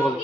বলো।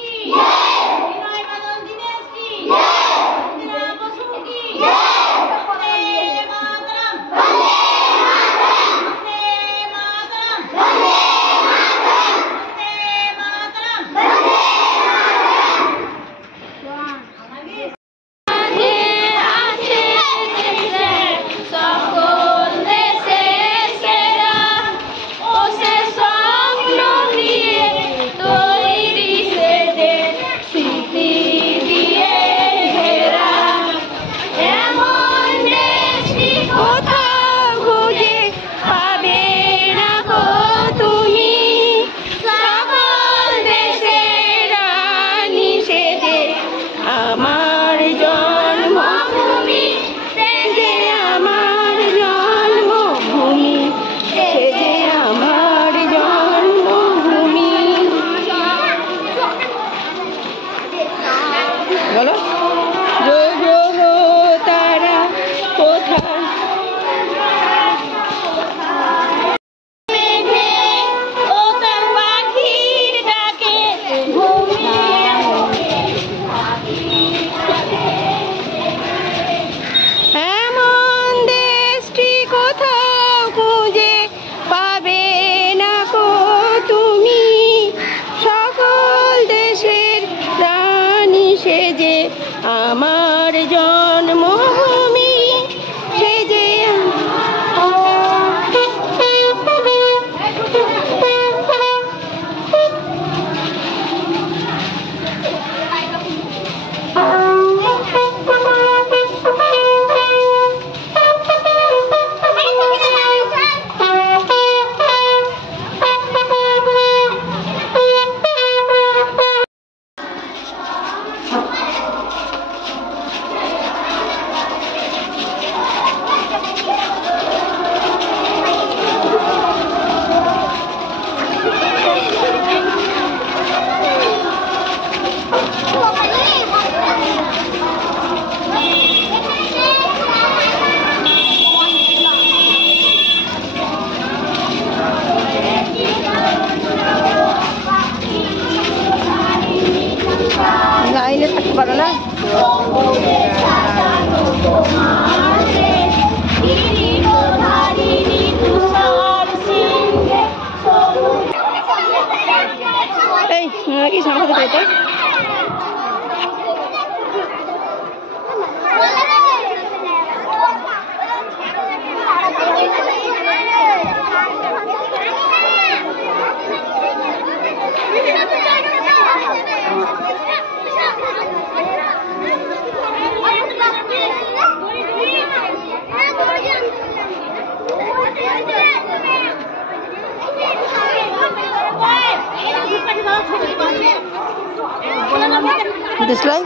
আমার জন্মভূমি সে যে লাইনে থাকতে পারো না। এই কি সামনে পেতে দিসলাই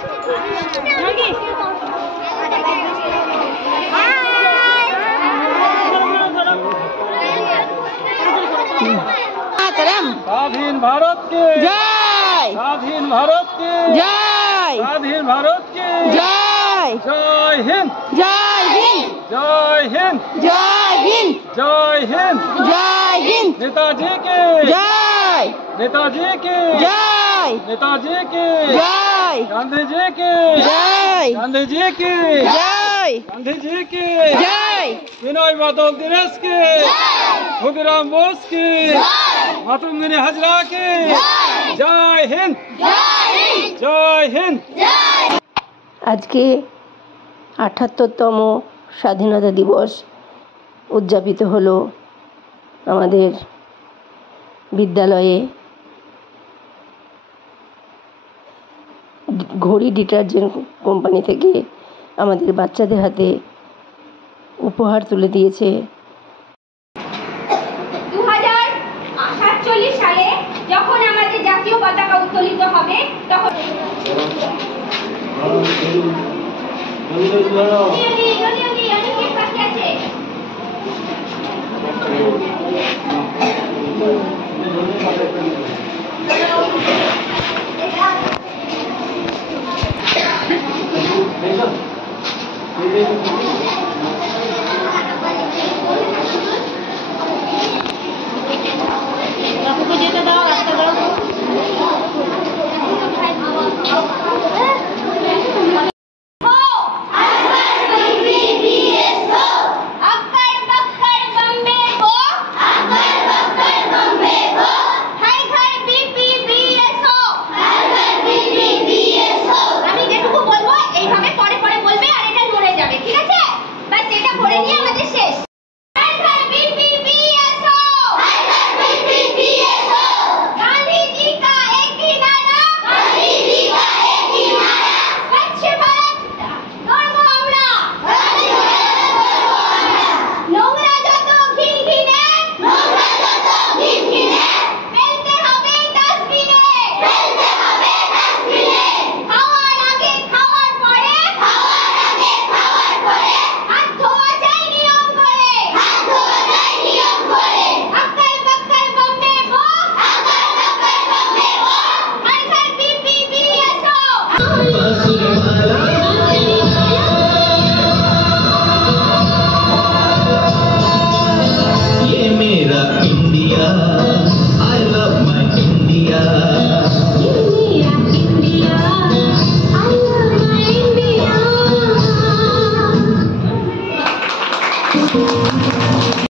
স্বাধীন ভারত কে জয়, স্বাধীন ভারত কে জয়, স্বাধীন ভারত কে জয়, জয় হিন্দ জয় হিন্দ, জয় হিন্দ জয় হিন্দ, জয় হিন্দ জয় হিন্দ, नेताजी के জয়, नेताजी के জয়, नेताजी के জয়, गांधी जी के জয়, गांधी जी के জয়, गांधी जी के জয়, विनय बादल दिनेश के खुदीराम बोस के मातृभूमि हाजरा के जय हिंद जय हिंद। আজকে ৭৮তম স্বাধীনতা দিবস উদযাপিত হলো আমাদের বিদ্যালয়ে। ঘড়ি ডিটারজেন্ট কোম্পানি থেকে আমাদের বাচ্চাদের হাতে উপহার তুলে দিয়েছে। 2047 সালে যখন আমাদের জাতীয় পতাকা উত্তোলিত হবে তখন